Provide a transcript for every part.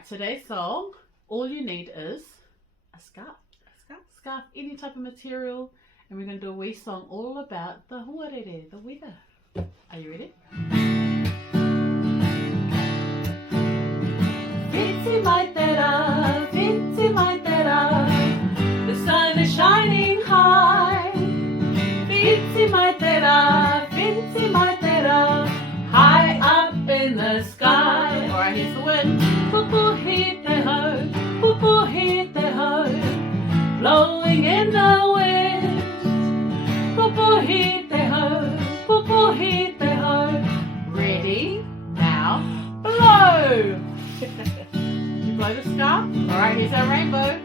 Alright, today's song, all you need is a scarf. Scarf, any type of material, and we're going to do a wee song all about the huarere, the weather. Are you ready? Whiti mai tera, the sun is shining high. Whiti mai tera, high up in the sky. Alright, here's the wind. Pupu hite ho, blowing in the wind. Pupu hite ho, ready, now, blow. Did you blow the scarf? Alright, here's our rainbow.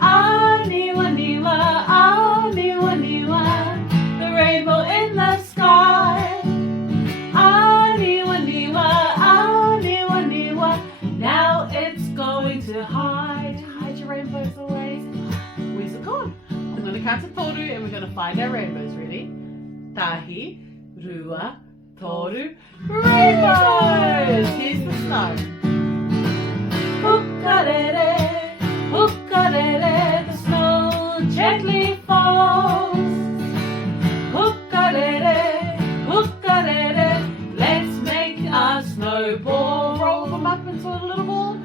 Aniwa niwa, the rainbow in the sky. Aniwa niwa, now it's going to hide your rainbows away. Where's it gone? I'm going to count to toru and we're going to find our rainbows. Ready? Tahi, rua, toru, rainbows! Here's the snow. Hukarere, the snow gently falls. Hukarere, let's make a snowball. Roll them up into a little ball.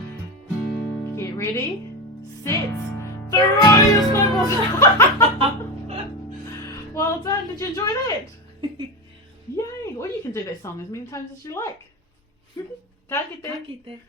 Get ready, set, throw your snowballs. Well done, did you enjoy that? Yay, or you can do that song as many times as you like. Ka kite.